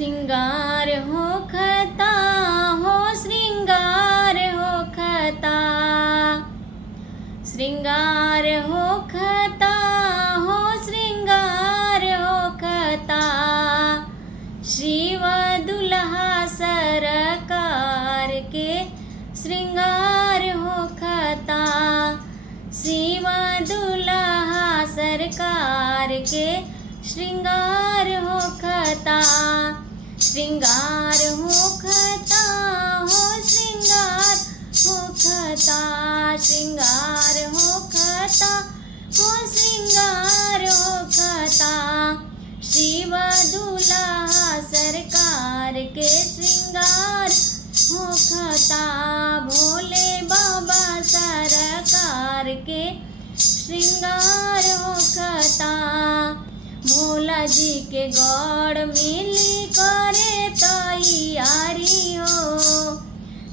श्रृंगार होखता हो श्रृंगार होखता, श्रृंगार होखता हो श्रृंगार होखता, शिव दुल्हा सरकार के श्रृंगार होखता, शिव दुल्हा सरकार के श्रृंगार होखता, श्रृंगार होखता हो श्रृंगार होखता, श्रृंगार होखता हो श्रृंगार होखता, शिव दुल्हा सरकार के श्रृंगार होखता, भोले बाबा सरकार के श्रृंगार होखता, भोला जी के गौड़ मिली करे तैयारी हो,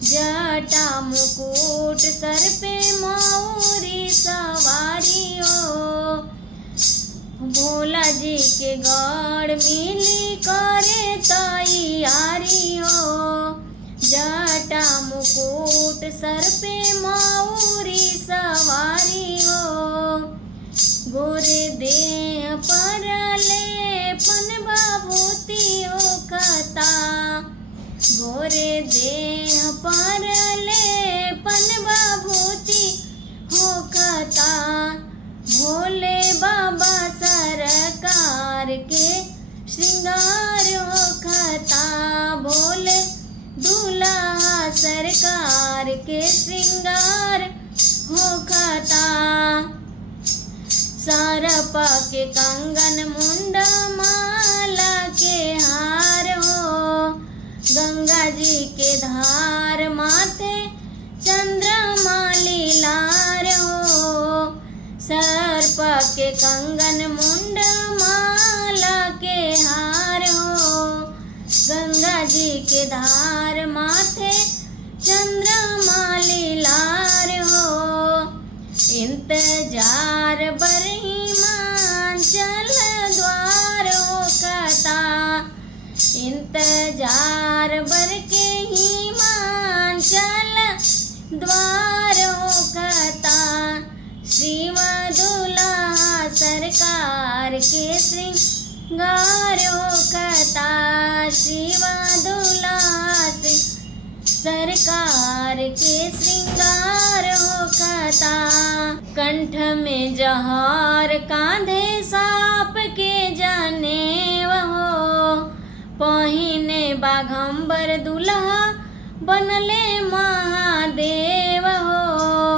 जटा मुकुट सर पे मौरी सवारी हो, भोला जी के गौड़ मिली करे तैयारी हो, जटा मुकुट सर पे मौरी सवारी हो, गोरे देह पर लेपन विभूति होखता, गोरे देह पर लेपन विभूति होखता, भोले बाबा सरकार के श्रृंगार होखता, भोले दूल्हा सरकार के श्रृंगार होखता, सरप के कंगन मुंड माला के हार हो, गंगा जी के धार माथे चंद्रमा लीलार हो, सर्प के कंगन मुंड माला के हार हो, गंगा जी के धार माथे चंद्रमा लीलार हो, इंतजार बरहिमांचल द्वार होखता, इंतजार बर के हिमांचल द्वार होखता, शिव दुल्हा सरकार के श्रृंगार होखता, शिव दुल्हा सरकार के श्रृंगार होखता, कंठ में जहर कांधे सांप के जनेऊ हो, पहिने बाघंबर दुल्हा बनले महादेव हो,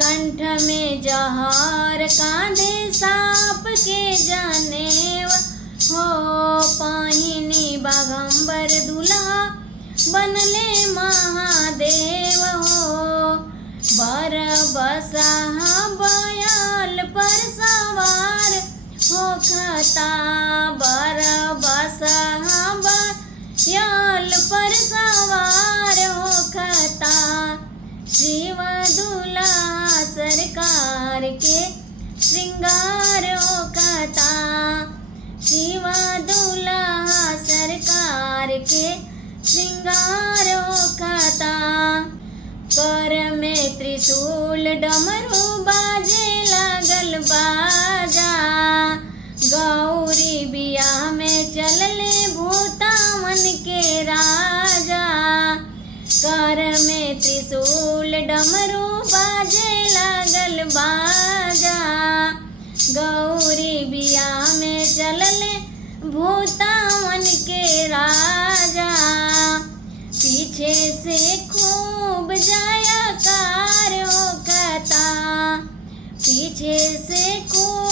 कंठ में जहर कांधे सांप के जनेऊ हो, पहिने बाघंबर दुल्हा बनले महादेव हो, बर बसहा बयाल पर सवार होखता, बर बसहा बयाल पर सवार होखता, शिव दुल्हा सरकार के श्रृंगार होखता, शिव दुल्हा सरकार के श्रृंगार होखता, कर में त्रिशूल डमरू बाजे लागल बाजा, गौरी बियाह में चलले भूतावन के राजा, कर में त्रिशूल डमरू बाजे लागल बाजा, गौरी बियाह में चलले भूतावन के राजा, पीछे से खूब जयकार होखता, पीछे से खूब